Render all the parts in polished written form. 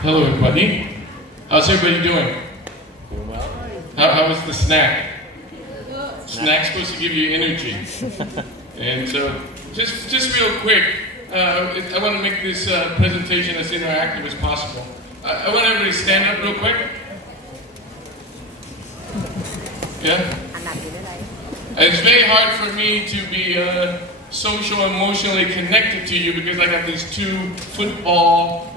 Hello, everybody. How's everybody doing? Doing well. How was the snack? Snack's supposed to give you energy. And so, just real quick, I want to make this presentation as interactive as possible. I want everybody to stand up real quick. Yeah? It's very hard for me to be social, emotionally connected to you because I got these two football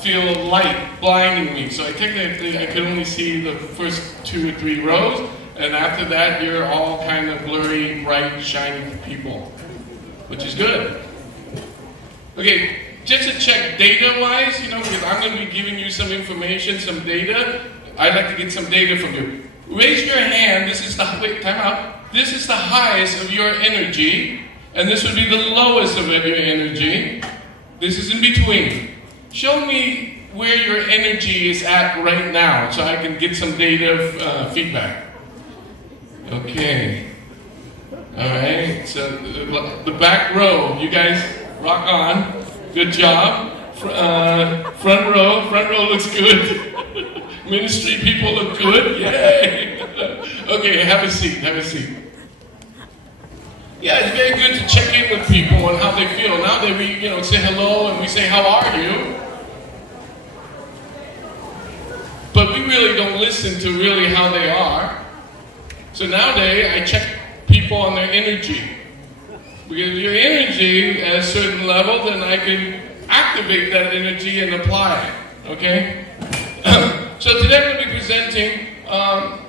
field of light blinding me. So I could only see the first 2 or 3 rows, and after that you're all kind of blurry, bright, shiny people, which is good. Okay, just to check data-wise, because I'm going to be giving you some information, some data. I'd like to get some data from you. Raise your hand. This is the wait, time out. This is the highest of your energy, and this would be the lowest of your energy. This is in between. Show me where your energy is at right now so I can get some data feedback. Okay. Alright, so the back row, you guys rock on. Good job. Front row looks good. Ministry people look good. Yay! Okay, have a seat, Yeah, it's very good to check in with people and how they feel. Now that we, say hello and we say, how are you? But we really don't listen to really how they are. So nowadays, I check people on their energy. Because your energy at a certain level, then I can activate that energy and apply it. Okay? So today I'm going to be presenting on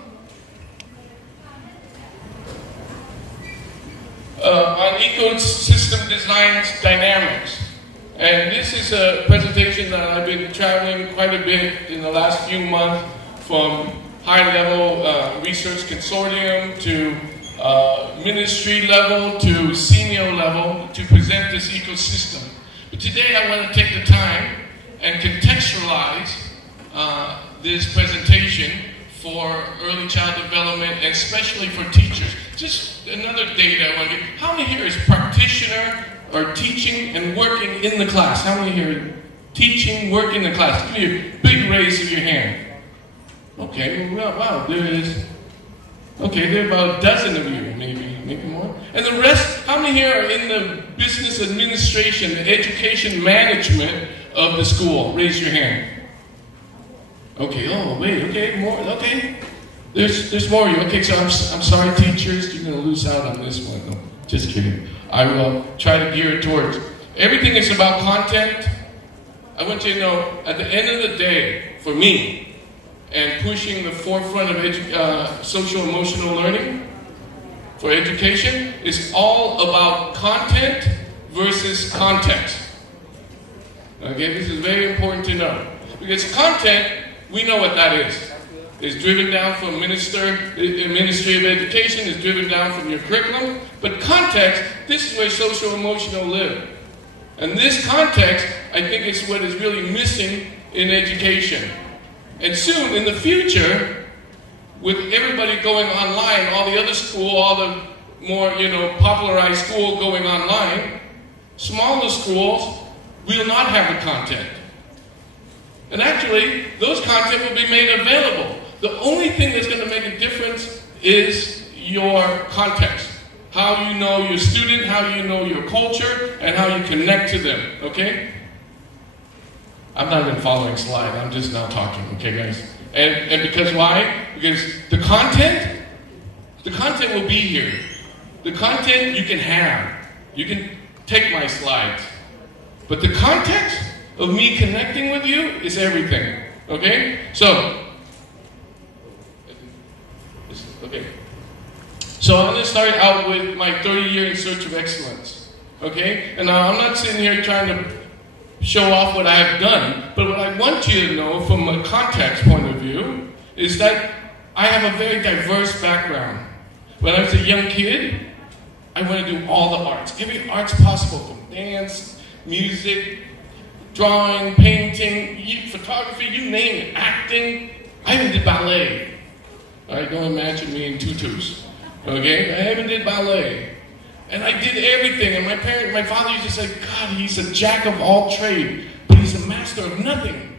ecosystem design dynamics. And this is a presentation that I've been traveling quite a bit in the last few months, from high-level research consortium to ministry level to senior level to present this ecosystem. But today I want to take the time and contextualize this presentation for early child development, and especially for teachers. Just another data I want to get. How many here is practitioner or teaching and working in the class? How many here are teaching, working in the class? Give me a big raise of your hand. Okay, well, wow, there is. Okay, there are about a dozen of you, maybe more. And the rest, how many here are in the business administration, the education management of the school? Raise your hand. Okay, oh, wait, okay, more, okay. There's more of you. Okay, so I'm sorry, teachers, you're going to lose out on this one. No, just kidding. I will try to gear it towards. Everything is about content. I want you to know, at the end of the day, for me, and pushing the forefront of social emotional learning for education is all about content versus context. Okay, this is very important to know. Because content, we know what that is. It's driven down from the Ministry of Education, it's driven down from your curriculum. But context, this is where social emotional live. And this context, I think, is what is really missing in education. And soon, in the future, with everybody going online, all the other school, all the more, popularized school going online, smaller schools will not have the content. And actually, those content will be made available. The only thing that's going to make a difference is your context. How you know your student, how you know your culture, and how you connect to them, okay? I'm not even following slide, I'm just now talking, okay guys? And because why? Because the content will be here. The content you can have. You can take my slides. But the context of me connecting with you is everything, okay? So I'm going to start out with my 30-year in search of excellence, okay? And now I'm not sitting here trying to show off what I've done, but what I want you to know from a context point of view is that I have a very diverse background. When I was a young kid, I wanted to do all the arts, every arts possible, from dance, music, drawing, painting, photography, you name it, acting. I even did ballet. All right, don't imagine me in tutus. Okay, I even did ballet. And I did everything. And my father used to say, God, he's a jack of all trade, but he's a master of nothing.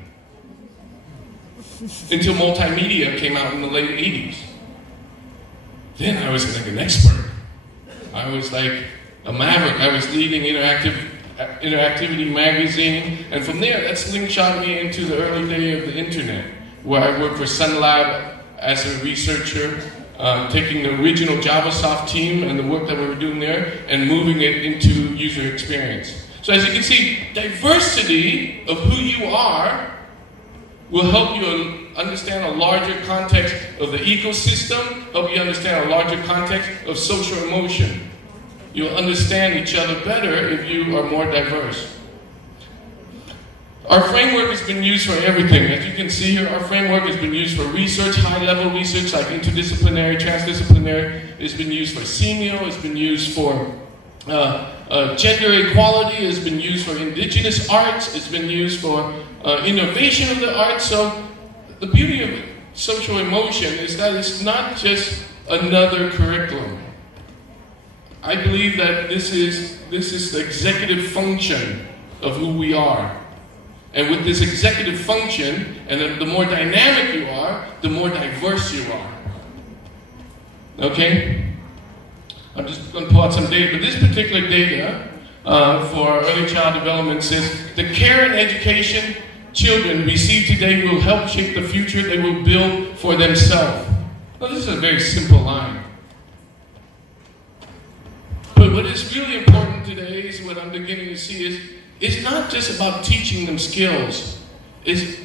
until multimedia came out in the late 80s. Then I was like an expert. I was like a maverick. I was leading Interactivity magazine, and from there, that slingshot me into the early day of the internet, where I worked for Sun Lab as a researcher, taking the original JavaSoft team and the work that we were doing there and moving it into user experience. So as you can see, diversity of who you are will help you understand a larger context of the ecosystem, help you understand a larger context of social emotion. You'll understand each other better if you are more diverse. Our framework has been used for everything. As you can see here, our framework has been used for research, high-level research like interdisciplinary, transdisciplinary. It's been used for semio, it's been used for gender equality, it's been used for indigenous arts, it's been used for innovation of the arts. So the beauty of social emotion is that it's not just another curriculum. I believe that this is the executive function of who we are. And with this executive function, and the more dynamic you are, the more diverse you are. Okay? I'm just going to pull out some data, but this particular data for early child development says the care and education children receive today will help shape the future they will build for themselves. Now, this is a very simple line. But what is really important today is what I'm beginning to see is it's not just about teaching them skills. It's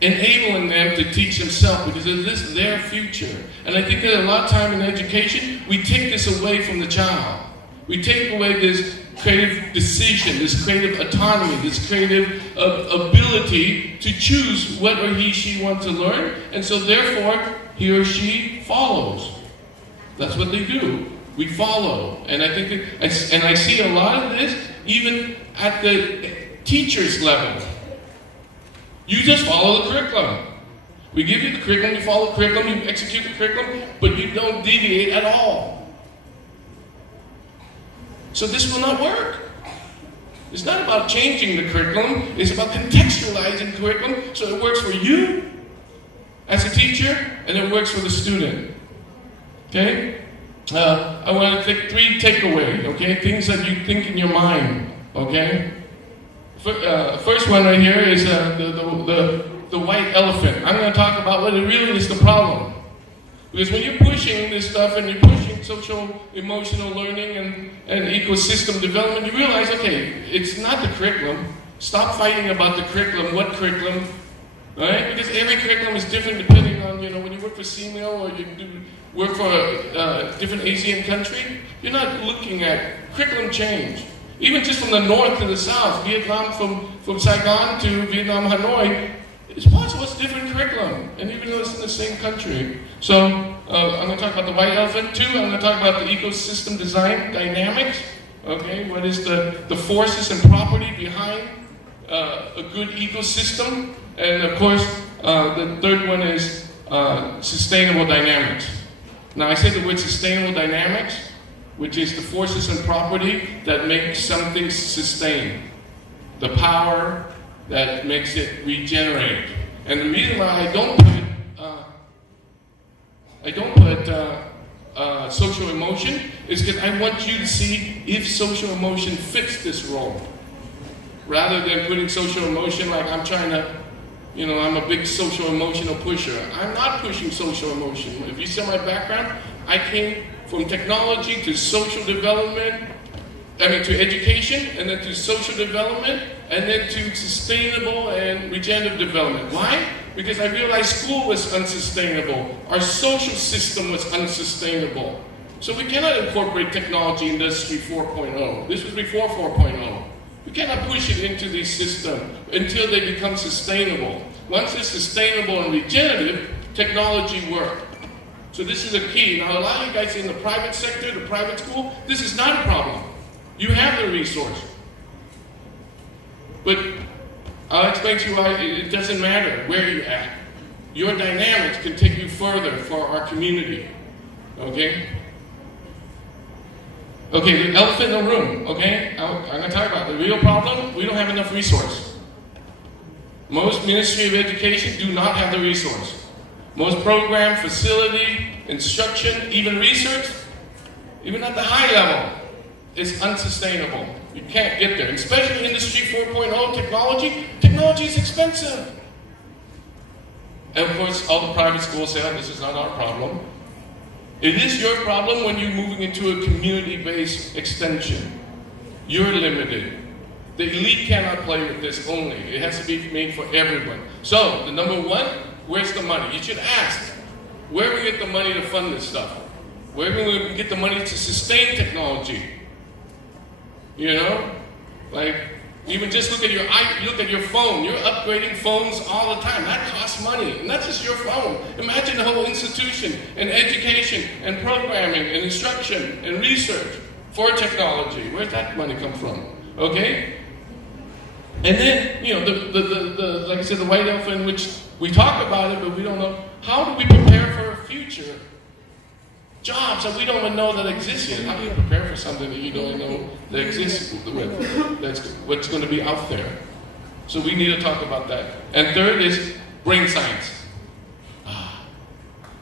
enabling them to teach themselves, because this is their future. And I think that a lot of time in education, we take this away from the child. We take away this creative decision, this creative autonomy, this creative ability to choose what or she wants to learn. And so therefore, he or she follows. That's what they do. We follow. And I think and I see a lot of this even at the teacher's level. You just follow the curriculum. We give you the curriculum, you follow the curriculum, you execute the curriculum, but you don't deviate at all. So this will not work. It's not about changing the curriculum, it's about contextualizing the curriculum so it works for you as a teacher and it works for the student. Okay? I want to take 3 takeaways, okay? Things that you think in your mind, okay? First one right here is the white elephant. I'm going to talk about what really is the problem. Because when you're pushing this stuff and you're pushing social emotional learning and ecosystem development, you realize, okay, it's not the curriculum. Stop fighting about the curriculum. What curriculum? Right? Because every curriculum is different depending on, when you work for CMO or you work for a different Asian country, you're not looking at curriculum change. Even just from the north to the south, Vietnam from Saigon to Vietnam, Hanoi, it's possible it's different curriculum, and even though it's in the same country. So I'm going to talk about the white elephant. 2, I'm going to talk about the ecosystem design dynamics. Okay, what is the forces and property behind a good ecosystem? And of course, the third one is sustainable dynamics. Now I say the word sustainable dynamics, which is the forces and property that make something sustain. The power that makes it regenerate. And the reason why I don't put social emotion is because I want you to see if social emotion fits this role. Rather than putting social emotion like I'm trying to, I'm a big social emotional pusher. I'm not pushing social emotion. If you see my background, I came from technology to social development, to education, and then to social development, and then to sustainable and regenerative development. Why? Because I realized school was unsustainable. Our social system was unsustainable. So we cannot incorporate technology industry 4.0. This was before 4.0. We cannot push it into these systems until they become sustainable. Once it's sustainable and regenerative, technology works. So this is a key. Now a lot of you guys in the private sector, the private school, this is not a problem. You have the resource. But I'll explain to you why it doesn't matter where you're at. Your dynamics can take you further for our community. Okay? Okay, the elephant in the room, okay? I'm going to talk about the real problem. We don't have enough resource. Most Ministry of Education do not have the resource. Most program, facility, instruction, even research, even at the high level, is unsustainable. You can't get there. Especially Industry 4.0 technology. Technology is expensive. And of course, all the private schools say, oh, this is not our problem. It is your problem when you're moving into a community-based extension. You're limited. The elite cannot play with this only. It has to be made for everyone. So, the number one, where's the money? You should ask, where do we get the money to fund this stuff? Where do we get the money to sustain technology? You know? Like, even just look at your phone. You're upgrading phones all the time. That costs money. And that's just your phone. Imagine the whole institution and education and programming and instruction and research for technology. Where's that money come from? Okay? And then, you know, the like I said, the white elephant, which we talk about it, but we don't know, how do we prepare for a future? Jobs that we don't even know that exist yet. How do you prepare for something that you don't know that exists with? That's what's going to be out there. So we need to talk about that. And third is brain science.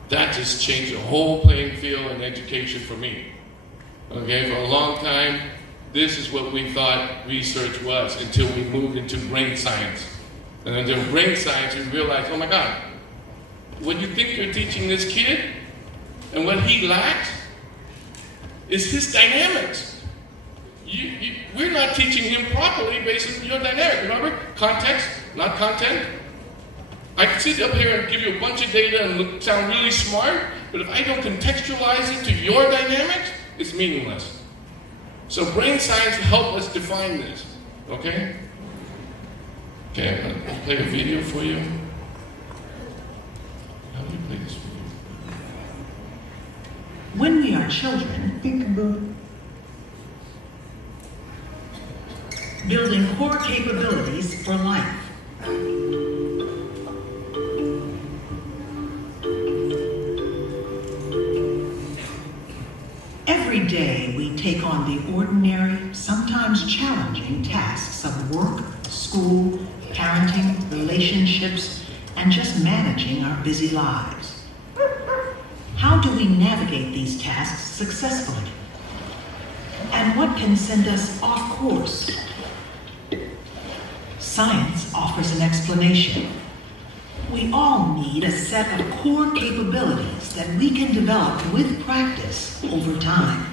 That just changed the whole playing field in education for me. Okay, for a long time, this is what we thought research was until we moved into brain science. And then in brain science, we realized, oh my God, what you think you're teaching this kid and what he lacks is his dynamics. We're not teaching him properly based on your dynamic. Remember? Context, not content. I can sit up here and give you a bunch of data and sound really smart, but if I don't contextualize it to your dynamics, it's meaningless. So brain science will help us define this. Okay? Okay, I'm going to play a video for you. How do we play this video? When we are children, building core capabilities for life. Every day we take on the ordinary, sometimes challenging tasks of work, school, parenting, relationships, and just managing our busy lives. How do we navigate these tasks successfully? And what can send us off course? Science offers an explanation. We all need a set of core capabilities that we can develop with practice over time.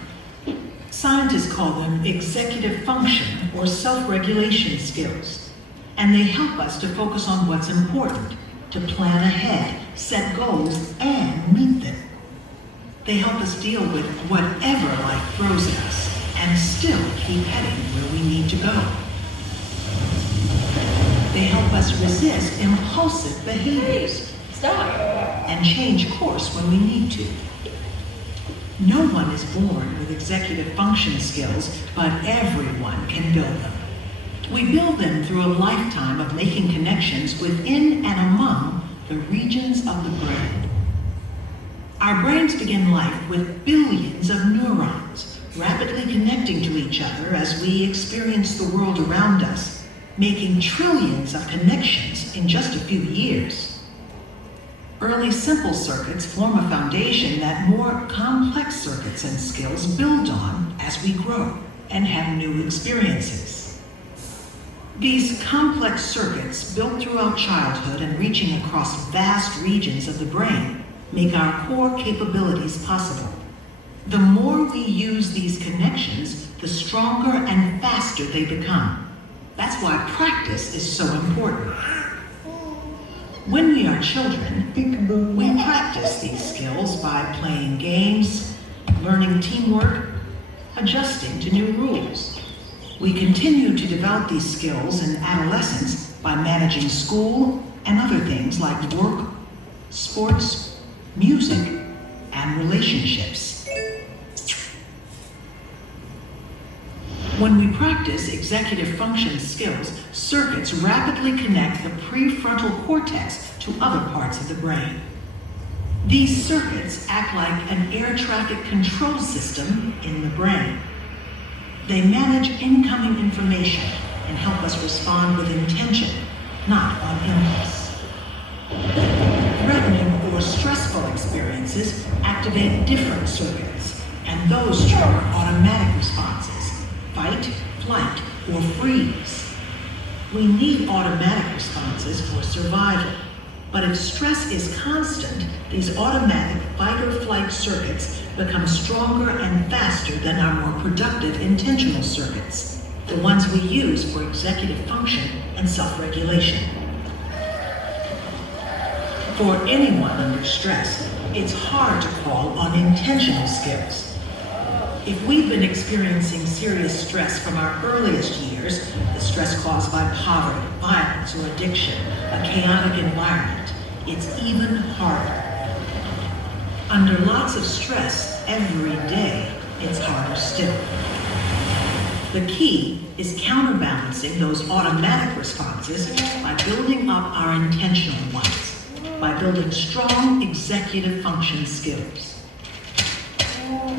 Scientists call them executive function or self-regulation skills, and they help us to focus on what's important, to plan ahead, set goals, and meet them. They help us deal with whatever life throws at us and still keep heading where we need to go. They help us resist impulsive behaviors and change course when we need to. No one is born with executive function skills, but everyone can build them. We build them through a lifetime of making connections within and among the regions of the brain. Our brains begin life with billions of neurons, rapidly connecting to each other as we experience the world around us, making trillions of connections in just a few years. Early simple circuits form a foundation that more complex circuits and skills build on as we grow and have new experiences. These complex circuits, built throughout childhood and reaching across vast regions of the brain, make our core capabilities possible. The more we use these connections, the stronger and faster they become. That's why practice is so important. When we are children, we practice these skills by playing games, learning teamwork, adjusting to new rules. We continue to develop these skills in adolescence by managing school and other things like work, sports, music, and relationships. When we practice executive function skills, circuits rapidly connect the prefrontal cortex to other parts of the brain. These circuits act like an air traffic control system in the brain. They manage incoming information and help us respond with intention, not on impulse. Threatening or stressful experiences activate different circuits, and those trigger automatic responses: fight, flight, or freeze. We need automatic responses for survival, but if stress is constant, these automatic fight or flight circuits become stronger and faster than our more productive intentional circuits, the ones we use for executive function and self-regulation. For anyone under stress, it's hard to call on intentional skills. If we've been experiencing serious stress from our earliest years, the stress caused by poverty, violence, or addiction, a chaotic environment, it's even harder. Under lots of stress every day, it's harder still. The key is counterbalancing those automatic responses by building up our intentional ones, by building strong executive function skills.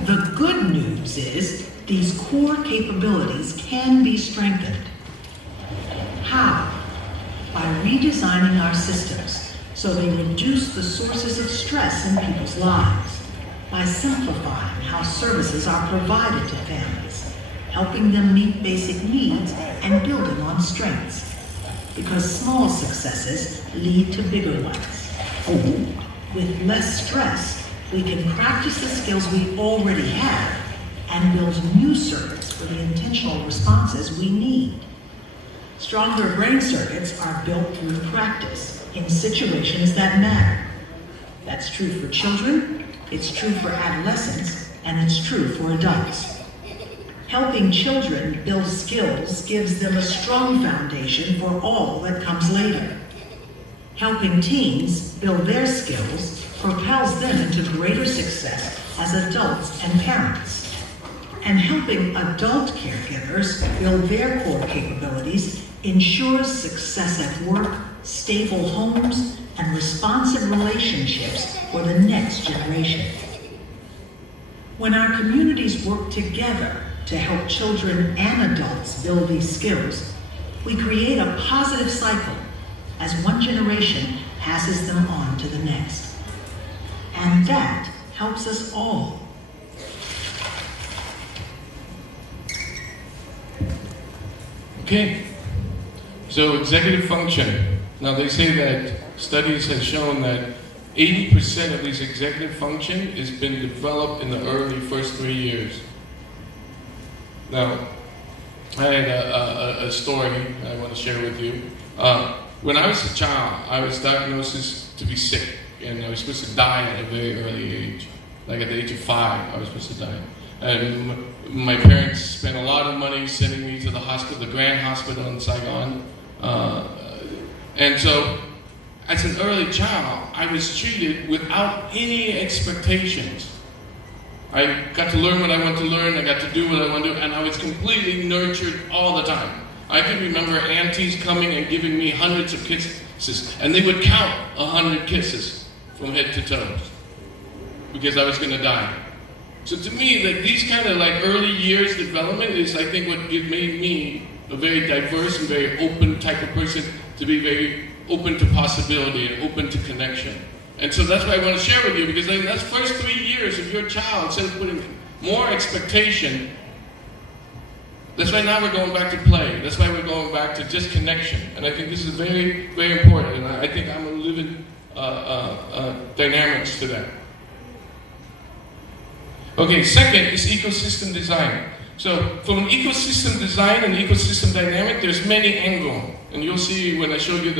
The good news is these core capabilities can be strengthened. How? By redesigning our systems so they reduce the sources of stress in people's lives, by simplifying how services are provided to families, helping them meet basic needs and building on strengths, because small successes lead to bigger ones. With less stress, we can practice the skills we already have and build new circuits for the intentional responses we need. Stronger brain circuits are built through practice in situations that matter. That's true for children, it's true for adolescents, and it's true for adults. Helping children build skills gives them a strong foundation for all that comes later. Helping teens build their skills propels them into greater success as adults and parents. And helping adult caregivers build their core capabilities ensures success at work, stable homes, and responsive relationships for the next generation. When our communities work together to help children and adults build these skills, we create a positive cycle as one generation passes them on to the next. And that helps us all. Okay, so executive function. Now they say that studies have shown that 80% of this executive function has been developed in the early first 3 years. Now, I had a story I want to share with you. When I was a child, I was diagnosed to be sick, and I was supposed to die at a very early age. Like at the age of 5, I was supposed to die. And my parents spent a lot of money sending me to the hospital, the Grand Hospital in Saigon. And so, as an early child, I was treated without any expectations. I got to learn what I want to learn, I got to do what I want to do, and I was completely nurtured all the time. I can remember aunties coming and giving me hundreds of kisses, and they would count 100 kisses from head to toes, because I was going to die. So to me, like these kind of like early years development is, I think, what made me a very diverse and very open type of person, to be very open to possibility and open to connection. And so that's what I want to share with you, because in those first 3 years of your child, instead of putting more expectation, that's why now we're going back to play. That's why we're going back to just connection. And I think this is very, very important. And I think I'm a living dynamics to that. Okay, second is ecosystem design. So from an ecosystem design and ecosystem dynamic, there's many angles. And you'll see when I show you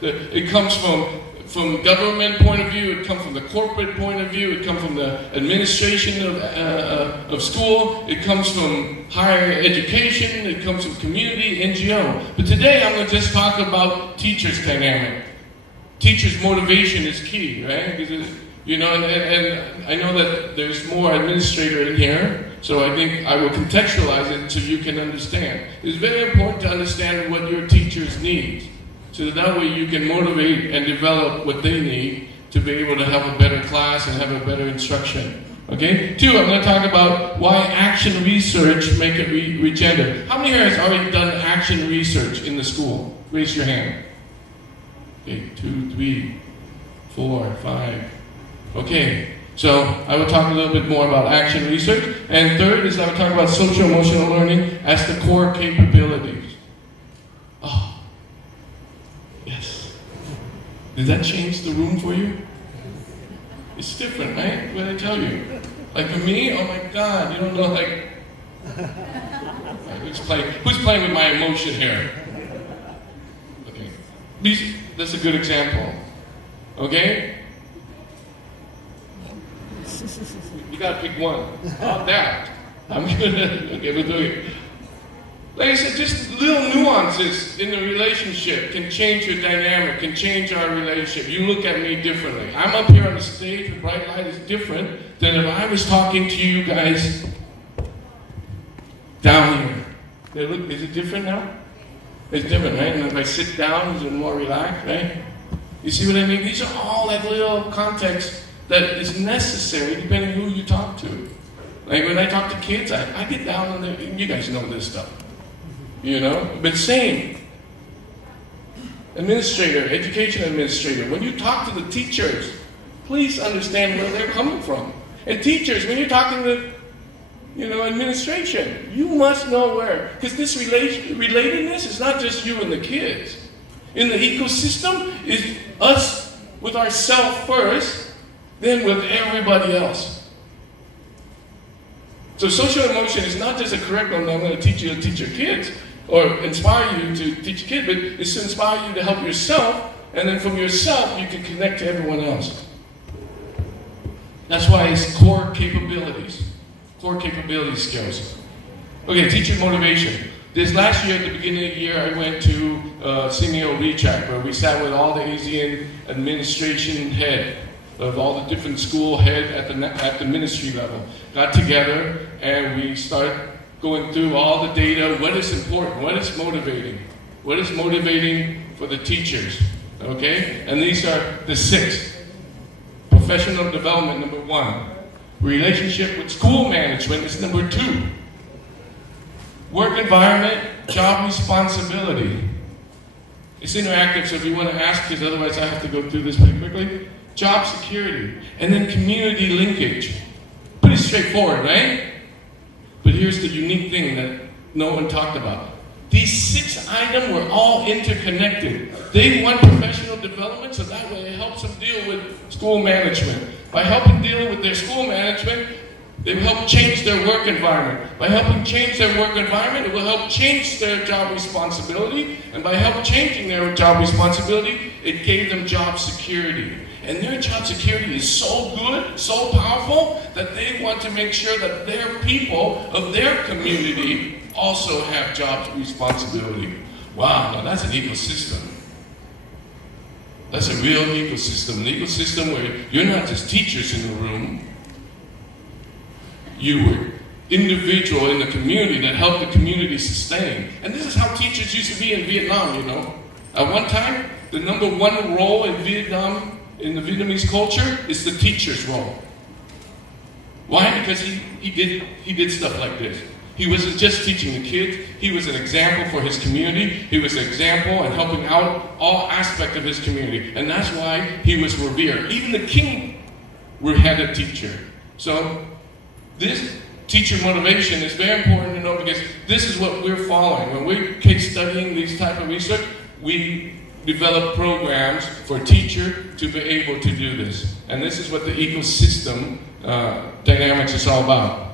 it comes from government point of view, it comes from the corporate point of view, it comes from the administration of school, it comes from higher education, it comes from community, NGO. But today I'm going to just talk about teachers' dynamic. Teachers' motivation is key, right? Because you know, and I know that there's more administrator in here, so I think I will contextualize it so you can understand. It's very important to understand what your teachers need, so that way you can motivate and develop what they need to be able to have a better class and have a better instruction. Okay? 2, I'm going to talk about why action research make it regenerative. How many here has already done action research in the school? Raise your hand. Okay, 2, 3, 4, 5. Okay, so I will talk a little bit more about action research. And third is I will talk about social-emotional learning as the core capabilities. Oh, yes. Did that change the room for you? It's different, right? What did I tell you? Like for me, oh my God, you don't know, like, who's playing with my emotion here? Okay. That's a good example. Okay? You gotta pick one. Not that. I'm gonna, okay, we'll do it. Like I said, just little nuances in the relationship can change your dynamic, can change our relationship. You look at me differently. I'm up here on the stage with bright light is different than if I was talking to you guys down here. Look, is it different now? It's different, right? And if I sit down, is it more relaxed, right? You see what I mean? These are all like little context that is necessary depending who you talk to. Like when I talk to kids, I get down on the, you guys know this stuff. You know? But same. Administrator, education administrator, when you talk to the teachers, please understand where they're coming from. And teachers, when you're talking to, administration, you must know where. Because this relatedness is not just you and the kids. In the ecosystem, is us with ourselves first, then with everybody else. So social emotion is not just a curriculum that I'm going to teach you to teach your kids, or inspire you to teach your kids, but it's to inspire you to help yourself, and then from yourself you can connect to everyone else. That's why it's core capabilities skills. Okay, teacher motivation. This last year, at the beginning of the year, I went to CMEO Recheck, where we sat with all the ASEAN administration head of all the different school head at the ministry level. Got together and we started going through all the data, what is important, what is motivating for the teachers, okay? And these are the 6. Professional development, number 1. Relationship with school management is number 2. Work environment, job responsibility. It's interactive, so if you want to ask, because otherwise I have to go through this pretty quickly. Job security, and then community linkage. Pretty straightforward, right? But here's the unique thing that no one talked about. These 6 items were all interconnected. They want professional development, so that way it helps them deal with school management. By helping deal with their school management, they will help change their work environment. By helping change their work environment, it will help change their job responsibility. And by help changing their job responsibility, it gave them job security. And their job security is so good, so powerful, that they want to make sure that their people of their community also have job responsibility. Wow, now that's an ecosystem. That's a real ecosystem. An ecosystem where you're not just teachers in the room. You were individual in the community that helped the community sustain. And this is how teachers used to be in Vietnam, At one time, the number 1 role in Vietnam, in the Vietnamese culture, is the teacher's role. Why? Because he did stuff like this. He wasn't just teaching the kids, he was an example for his community, he was an example and helping out all aspects of his community. And that's why he was revered. Even the king had a teacher. So this teacher motivation is very important to know, because this is what we're following. When we're case studying these type of research, we develop programs for a teacher to be able to do this. And this is what the ecosystem dynamics is all about.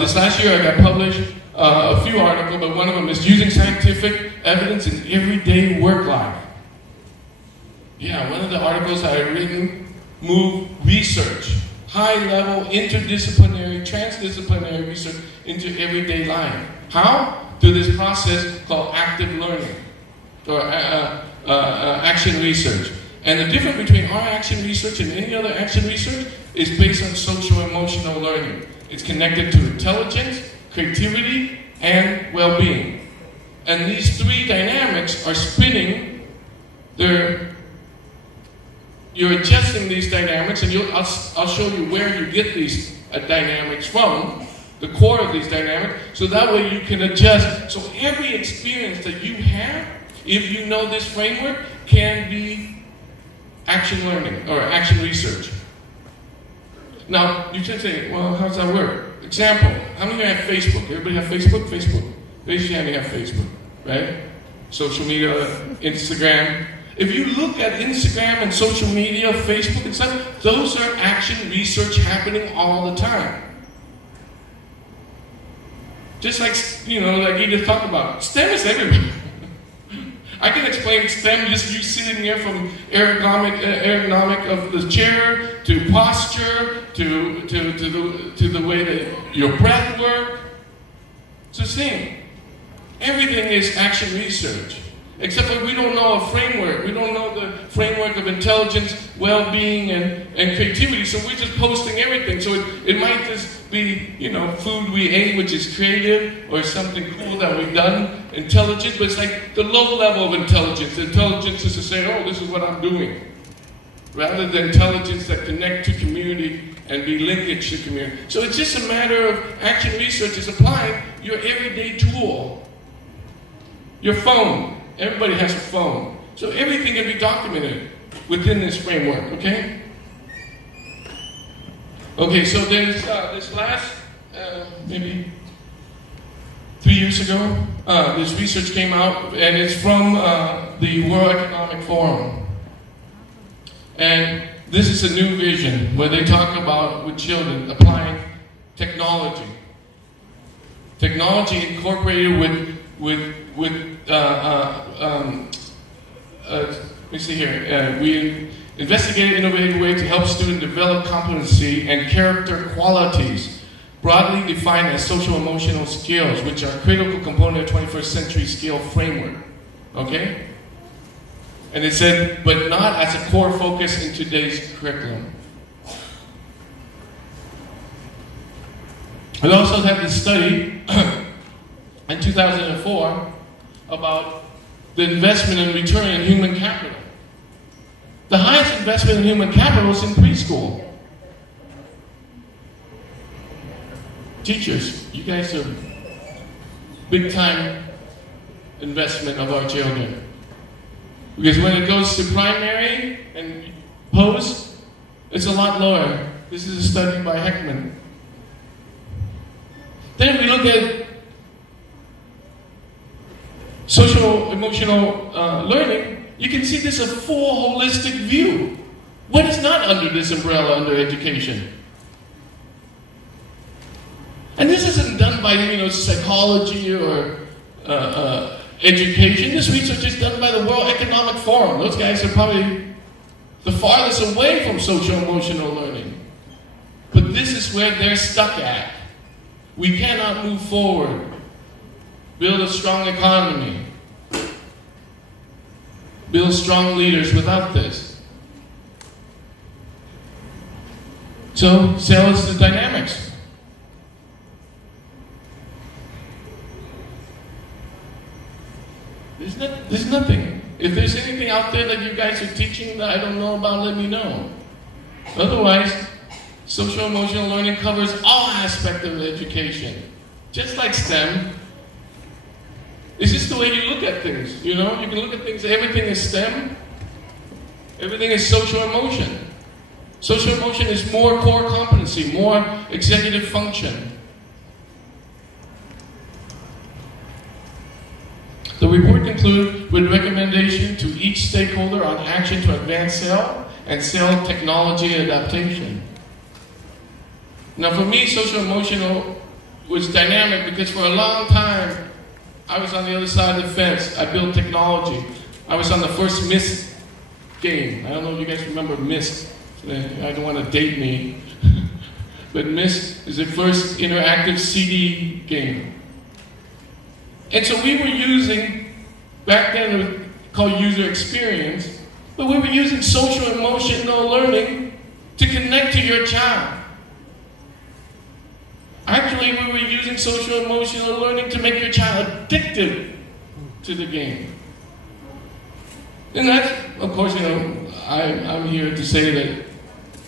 This last year I got published a few articles, but one of them is using scientific evidence in everyday work life. Yeah, one of the articles I had written, move research, high-level, interdisciplinary, transdisciplinary research into everyday life. How? Through this process called active learning, or action research. And the difference between our action research and any other action research is based on social-emotional learning. It's connected to intelligence, creativity, and well-being. And these 3 dynamics are spinning. You're adjusting these dynamics, and I'll show you where you get these dynamics from, the core of these dynamics, so that way you can adjust. So every experience that you have if you know this framework, can be action learning or action research. Now, you should say, well, how does that work? Example, how many of you have Facebook? Everybody have Facebook? Facebook. Raise your hand if you have Facebook, right? Social media, Instagram. If you look at Instagram and social media, Facebook and stuff, those are action research happening all the time. Just like, you know, like you just talked about, STEM is everywhere. I can explain STEM just you sitting here from ergonomic of the chair to posture to the way that your breath works. It's the same. Everything is action research. Except for we don't know a framework. We don't know the framework of intelligence, well-being, and creativity. So we're just posting everything. So it might just be, you know, food we ate, which is creative, or something cool that we've done, intelligent. But it's like the low level of intelligence. Intelligence is to say, oh, this is what I'm doing. Rather than intelligence that connect to community and be linkage to community. So it's just a matter of action research is applying your everyday tool. Your phone. Everybody has a phone. So everything can be documented within this framework, okay? Okay, so there's this last, maybe 3 years ago, this research came out, and it's from the World Economic Forum. And this is a new vision where they talk about, with children, applying technology. Technology incorporated let me see here. We investigated innovative ways to help students develop competency and character qualities, broadly defined as social-emotional skills, which are a critical component of 21st century skill framework. Okay? And it said, but not as a core focus in today's curriculum. We also had this study in 2004 about the investment and return in human capital. The highest investment in human capital is in preschool. Teachers, you guys are big time investment of our children. Because when it goes to primary and post, it's a lot lower. This is a study by Heckman. Then if we look at social emotional learning, you can see this is a full holistic view. What is not under this umbrella under education? And this isn't done by, you know, psychology or education. This research is done by the World Economic Forum. Those guys are probably the farthest away from social emotional learning. But this is where they're stuck at. We cannot move forward. Build a strong economy. Build strong leaders without this. So, sales is the dynamics. There's nothing. If there's anything out there that you guys are teaching that I don't know about, let me know. Otherwise, social emotional learning covers all aspects of education. Just like STEM. It's just the way you look at things, you know? You can look at things, everything is STEM. Everything is social emotion. Social emotion is more core competency, more executive function. The report concludes with recommendation to each stakeholder on action to advance sale and sale technology adaptation. Now for me, social emotional was dynamic because for a long time, I was on the other side of the fence. I built technology. I was on the first Myst game. I don't know if you guys remember Myst. I don't want to date me. But Myst is the first interactive CD game. And so we were using, back then it was called user experience, but we were using social emotional learning to connect to your child. Actually, we were using social emotional learning to make your child addicted to the game. And that's, of course, you know, I'm here to say that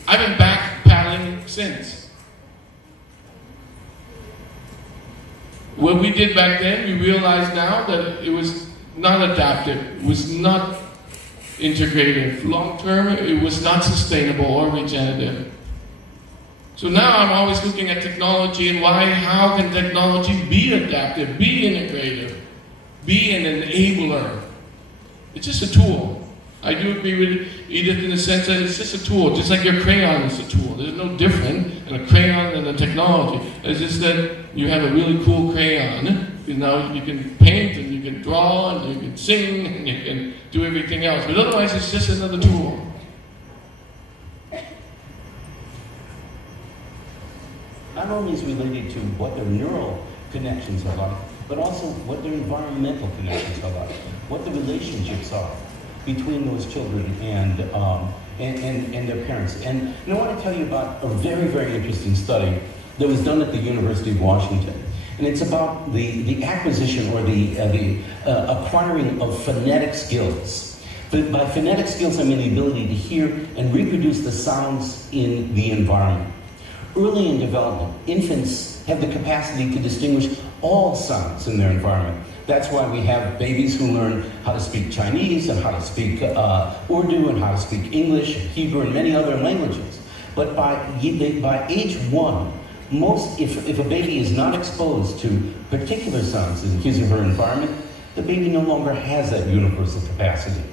I've been back paddling since. What we did back then, we realize now that it was not adaptive, was not integrative. Long term, it was not sustainable or regenerative. So now I'm always looking at technology and how can technology be adaptive, be integrative, be an enabler. It's just a tool. I do agree with Edith in the sense that it's just a tool, just like your crayon is a tool. There's no different in a crayon than a technology. It's just that you have a really cool crayon. You know, you can paint and you can draw and you can sing and you can do everything else. But otherwise, it's just another tool. Not only is related to what their neural connections are like, but also what their environmental connections are like, what the relationships are between those children and their parents. And I want to tell you about a very, very interesting study that was done at the University of Washington. And it's about the acquisition or the acquiring of phonetic skills. But by phonetic skills, I mean the ability to hear and reproduce the sounds in the environment. Early in development, infants have the capacity to distinguish all sounds in their environment. That's why we have babies who learn how to speak Chinese and how to speak Urdu and how to speak English, Hebrew, and many other languages. But by age 1, if a baby is not exposed to particular sounds in his or her environment, the baby no longer has that universal capacity.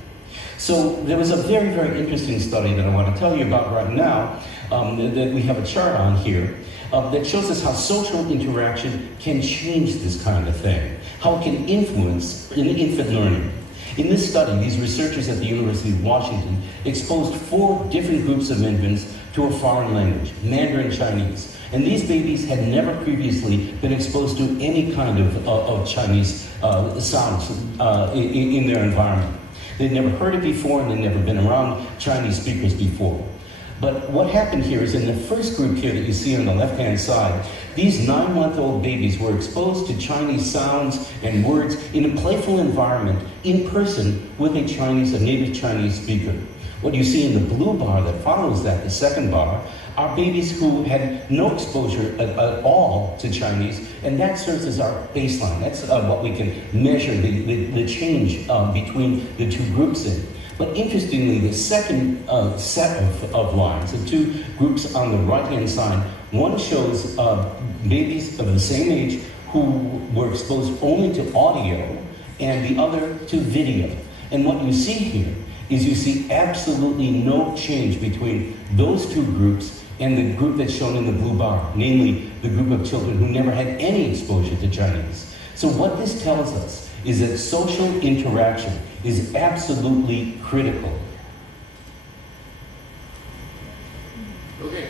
So there was a very, very interesting study that I want to tell you about right now, that we have a chart on here, that shows us how social interaction can change this kind of thing, how it can influence infant learning. In this study, these researchers at the University of Washington exposed 4 different groups of infants to a foreign language, Mandarin Chinese. And these babies had never previously been exposed to any kind of Chinese sounds in their environment. They'd never heard it before, and they'd never been around Chinese speakers before. But what happened here is in the first group here that you see on the left-hand side, these 9-month-old babies were exposed to Chinese sounds and words in a playful environment, in person, with a native Chinese speaker. What you see in the blue bar that follows that, the second bar, are babies who had no exposure at all to Chinese, and that serves as our baseline. That's what we can measure the change between the two groups in. But interestingly, the second set of lines, the 2 groups on the right-hand side, one shows babies of the same age who were exposed only to audio, and the other to video. And what you see here is you see absolutely no change between those 2 groups and the group that's shown in the blue bar, namely the group of children who never had any exposure to Chinese. So what this tells us is that social interaction is absolutely critical. Okay.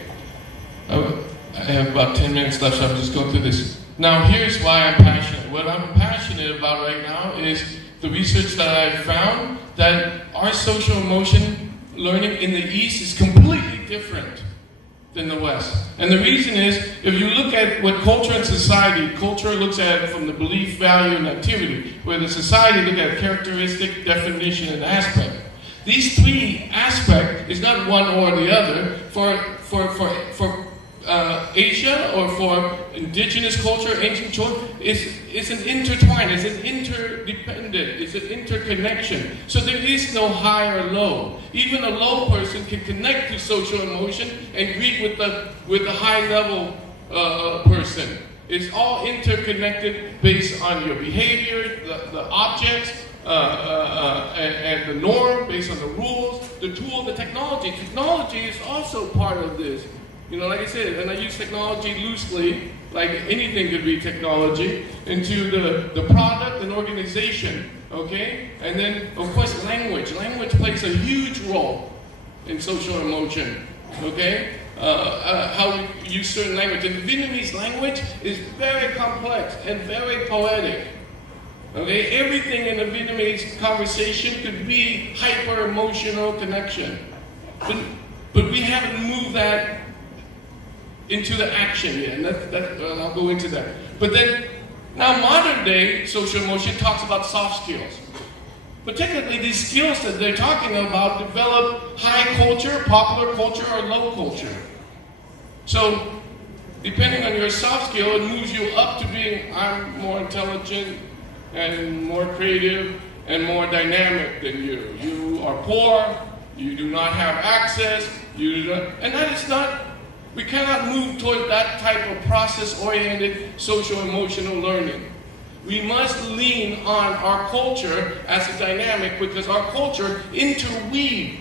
I have about 10 minutes left, so I'm just going through this. Now, here's why I'm passionate. What I'm passionate about right now is the research that I've found that our social emotion learning in the East is completely different than the West. And the reason is, if you look at what culture and society, culture looks at it from the belief, value, and activity, where the society looks at characteristic, definition, and aspect. These 3 aspects is not one or the other. For Asia or for indigenous culture, ancient culture, it's an intertwine, it's an interdependent, it's an interconnection. So there is no high or low. Even a low person can connect to social emotion and greet with the high level person. It's all interconnected based on your behavior, the objects, and the norm, based on the rules, the tool, the technology. Technology is also part of this. You know, like I said, and I use technology loosely, like anything could be technology, into the product and organization, okay? And then, of course, language. Language plays a huge role in social emotion, okay? How we use certain language. And the Vietnamese language is very complex and very poetic, okay? Everything in the Vietnamese conversation could be hyper-emotional connection. But we haven't moved that into the action yet, and I'll go into that. But then, now modern day social emotion talks about soft skills. But technically these skills that they're talking about develop high culture, popular culture, or low culture. So, depending on your soft skill, it moves you up to being, I'm more intelligent, and more creative, and more dynamic than you. You are poor, you do not have access, and that is not, we cannot move toward that type of process-oriented social-emotional learning. We must lean on our culture as a dynamic, because our culture interweaves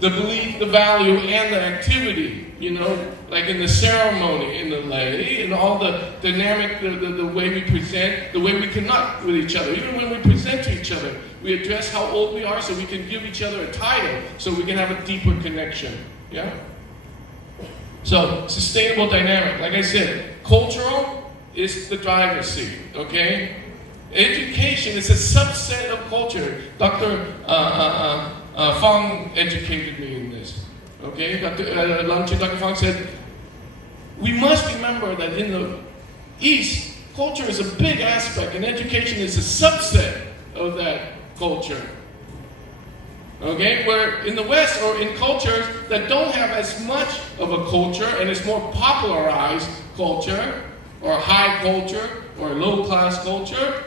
the belief, the value, and the activity, you know, like in the ceremony, in the lay, and all the dynamic, the way we present, the way we connect with each other. Even when we present to each other, we address how old we are so we can give each other a title so we can have a deeper connection. Yeah? So, sustainable dynamic. Like I said, cultural is the driver's seat, okay? Education is a subset of culture. Dr. Fong educated me in this. Okay, Dr. Fong said, we must remember that in the East, culture is a big aspect, and education is a subset of that culture. Okay, where in the West, or in cultures that don't have as much of a culture, and it's more popularized culture, or high culture, or low-class culture,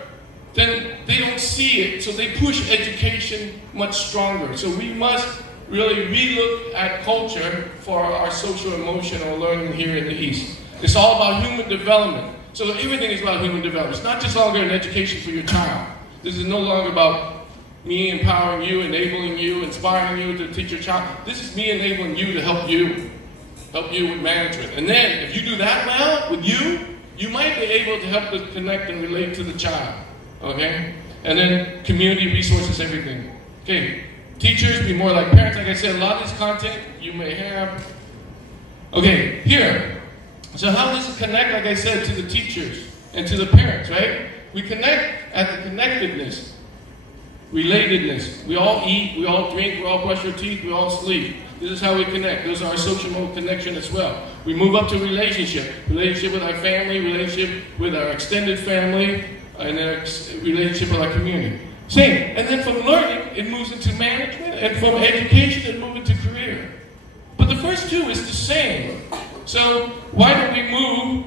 then they don't see it, so they push education much stronger. So we must really relook at culture for our social-emotional learning here in the East. It's all about human development. So everything is about human development. It's not just longer an education for your child. This is no longer about me empowering you, enabling you, inspiring you to teach your child. This is me enabling you to help you with management. And then, if you do that well with you, you might be able to help to connect and relate to the child. Okay? And then community resources, everything. Okay, teachers, be more like parents. Like I said, a lot of this content you may have. Okay, here. So how does it connect, like I said, to the teachers and to the parents, right? We connect at the connectedness, relatedness. We all eat, we all drink, we all brush our teeth, we all sleep. This is how we connect. Those are our social mode connection as well. We move up to relationship. Relationship with our family, relationship with our extended family, and a relationship with our community. Same. And then from learning, it moves into management, and from education, it moves into career. But the first two is the same. So why don't we move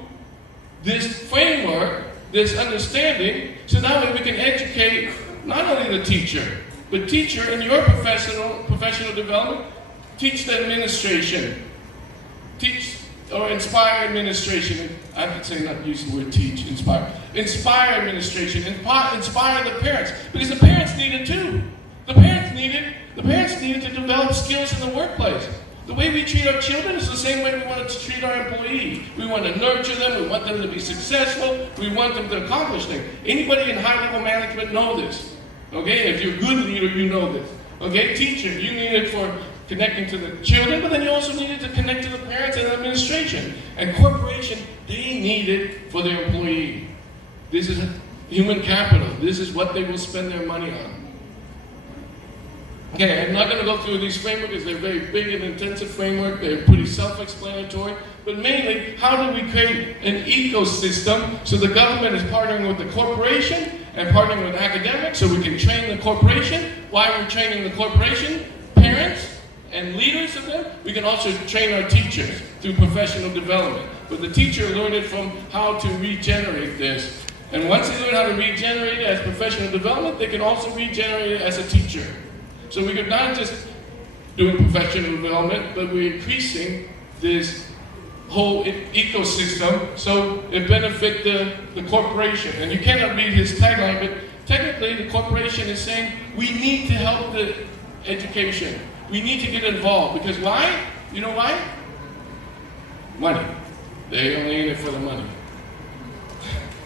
this framework, this understanding, so that way we can educate not only the teacher, but teacher in your professional development, teach the administration, teach or inspire administration. I could say not use the word teach, inspire. Inspire administration, inspire the parents, because the parents need it too. The parents needed to develop skills in the workplace. The way we treat our children is the same way we want to treat our employees. We want to nurture them, we want them to be successful, we want them to accomplish things. Anybody in high-level management know this. Okay, if you're a good leader, you know this. Okay, teacher, you need it for connecting to the children, but then you also need it to connect to the parents and the administration. And corporation, they need it for their employee. This is human capital. This is what they will spend their money on. Okay, I'm not going to go through these frameworks because they're very big and intensive framework. They're pretty self-explanatory. But mainly, how do we create an ecosystem so the government is partnering with the corporation and partnering with academics so we can train the corporation? Why are we training the corporation? Parents and leaders of them. We can also train our teachers through professional development. But the teacher learned it from how to regenerate this. And once they learn how to regenerate it as professional development, they can also regenerate it as a teacher. So we're not just doing professional development, but we're increasing this whole ecosystem so it benefits the corporation. And you cannot read his tagline, but technically the corporation is saying we need to help the education. We need to get involved. Because why? You know why? Money. They only in it for the money.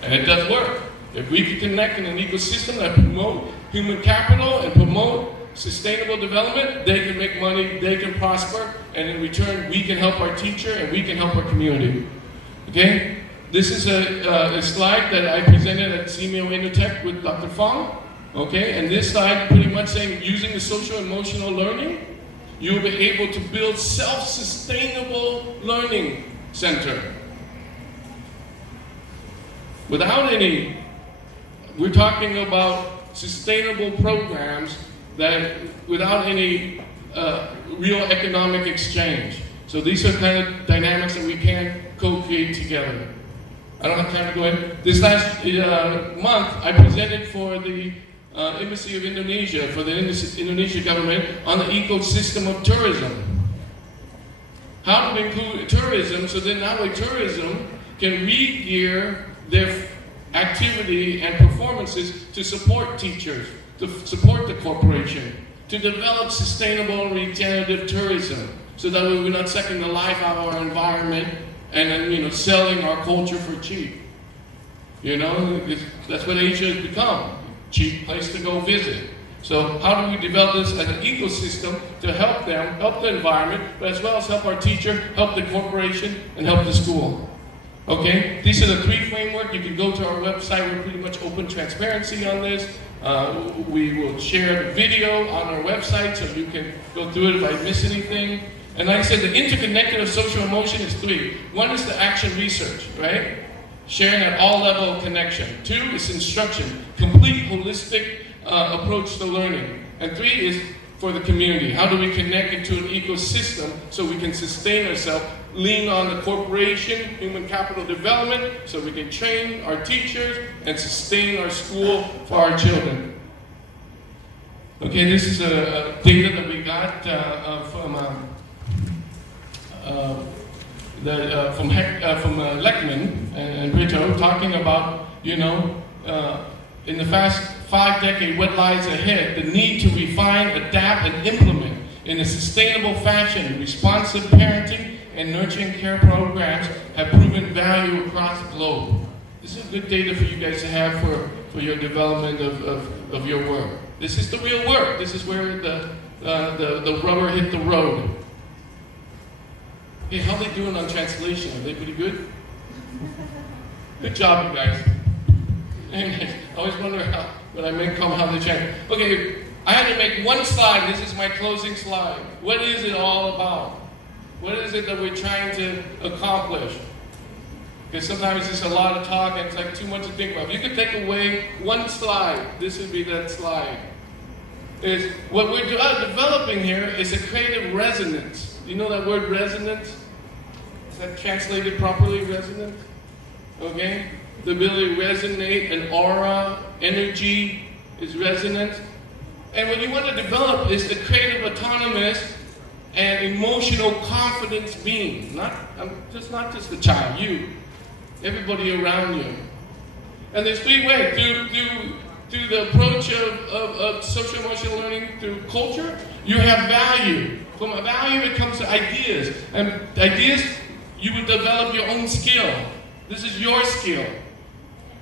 And it does work. If we can connect in an ecosystem that promote human capital and promote sustainable development, they can make money, they can prosper, and in return, we can help our teacher and we can help our community. Okay? This is a slide that I presented at CMEO Intertech with Dr. Fong. Okay? And this slide pretty much saying using the social emotional learning, you'll be able to build self-sustainable learning center. Without any, we're talking about sustainable programs that without any real economic exchange. So these are kind of dynamics that we can co-create together. I don't have time to go in. This last month, I presented for the Embassy of Indonesia, for the Indonesian government, on the ecosystem of tourism. How to include tourism so that now tourism can re-gear their activity and performances to support teachers, to support the corporation, to develop sustainable and regenerative tourism, so that we're not sucking the life out of our environment and then selling our culture for cheap. That's what Asia has become. Cheap place to go visit. So how do we develop this as an ecosystem to help them, help the environment, but as well as help our teacher, help the corporation, and help the school? Okay? These are the 3 frameworks. You can go to our website. We're pretty much open transparency on this. We will share the video on our website so you can go through it if I miss anything. And like I said, the interconnected of social emotion is 3. 1 is the action research, right? Sharing at all level of connection. 2 is instruction, complete holistic approach to learning. And 3 is for the community. How do we connect into an ecosystem so we can sustain ourselves, lean on the corporation, human capital development, so we can train our teachers and sustain our school for our children. Okay, this is a data that we got from Leckman and Brito, talking about, in the past 5 decades, what lies ahead, the need to refine, adapt, and implement in a sustainable fashion responsive parenting and nurturing care programs have proven value across the globe. This is good data for you guys to have for your development of your work. This is the real work. This is where the rubber hit the road. Hey, how are they doing on translation? Are they pretty good? Good job, you guys. Anyways, I always wonder when I make comment how they translate. Okay, I had to make 1 slide. This is my closing slide. What is it all about? What is it that we're trying to accomplish? Because sometimes it's just a lot of talk and it's like too much to think about. If you could take away 1 slide, this would be that slide. Is what we're developing here is a creative resonance. You know that word resonance? Is that translated properly, resonance? Okay? The ability to resonate, an aura, energy is resonance. And what you want to develop is the creative, autonomous, and emotional confidence being. Not just the child, you. Everybody around you. And there's 3 ways. Through the approach of social emotional learning through culture, you have value. From a value it comes to ideas. And ideas, you would develop your own skill. This is your skill.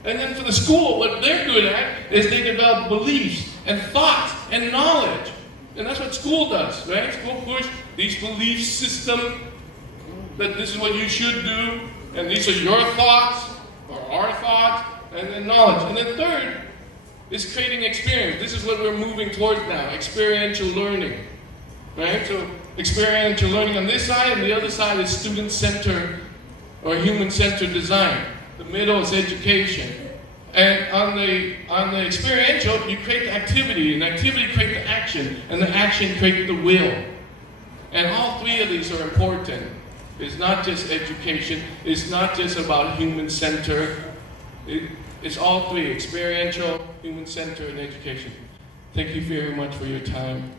And then for the school, what they're good at is they develop beliefs and thoughts and knowledge. And that's what school does, right? School push these belief systems that this is what you should do, and these are your thoughts, or our thoughts, and then knowledge. And then third is creating experience. This is what we're moving towards now, experiential learning, right? So experiential learning on this side, and the other side is student-centered or human-centered design. The middle is education. And on the experiential, you create the activity, and the activity creates the action, and the action creates the will. And all 3 of these are important. It's not just education. It's not just about human-centered. It's all 3, experiential, human-centered, and education. Thank you very much for your time.